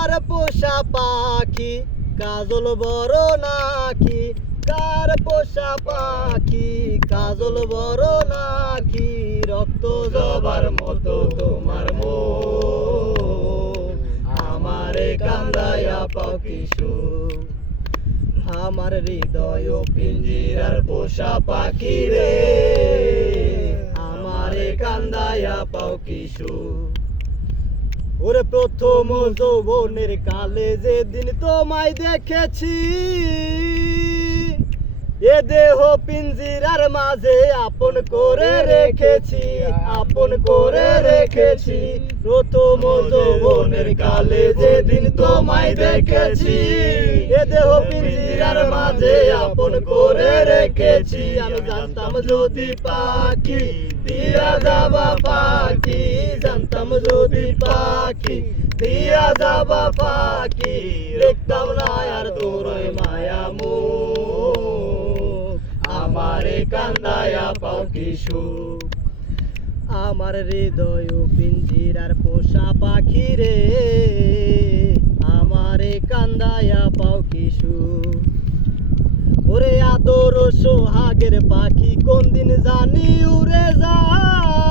কার পোষা পাখি কাজল বড় নাকি, কার পোষা পাখি কাজল বড় নাকি, রক্ত জবার মতো তোমার মন, আমারে কান্দায়া পাও কি সুখ। আমার হৃদয় পিঞ্জিরার পোষা পাখি রে, আমারে কান্দায়া পাও কি সুখ। ওরে প্রথম যৌবনের কালে যেদিন তোমায় দেখেছি, এ দেহ পিঞ্জিরার মাঝে আপন করে রেখেছি, আপন করে রেখেছি। প্রথম যৌবনের কালে যেদিন তোমায় দেখেছি, এ দেহ পিঞ্জিরার মাঝে আপন করে রেখেছি। আমি জানতাম যদি পাখি দিয়া যাবা পাখি, জানতাম যদি পাখি দিয়া যাবা পাখি, দেখতাম না আর তোর মায়া মুখ, আমারে কান্দায়া পাও কি সুখ। আমার হৃদয় পিঞ্জিরার পোষা পাখি রে, আমারে কান্দায়া পাও কি সুখ। ওরে আদর সোহাগের পাখি কোন দিন জানি উড়ে যায়,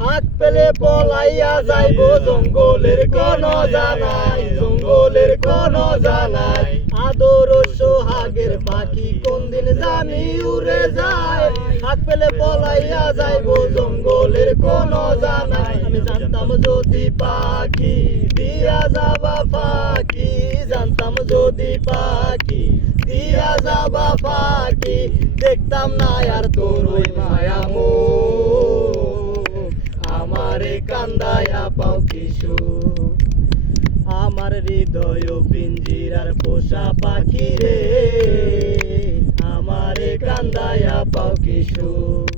হাত পেলে পলাইয়া যাইব জঙ্গলের কোন জানাই, জঙ্গলের কোন জানাই। আদর সোহাগের পাখি কোন দিন জানি উড়ে যায়, হাত পেলে পলাইয়া যাইব জঙ্গলের কোন জানাই। আমি জানতাম যদি পাখি দিয়া যাবা পাখি, জানতাম যদি পাখি দিয়া যাবা পাখি, দেখতাম না আর তোর ওই মায়া মুখ, আমারে কান্দায়া পাও কি সুখ। আমার হৃদয় পিঞ্জিরার পোষা পাখি রে, আমারে কান্দায়া পাও কি সুখ।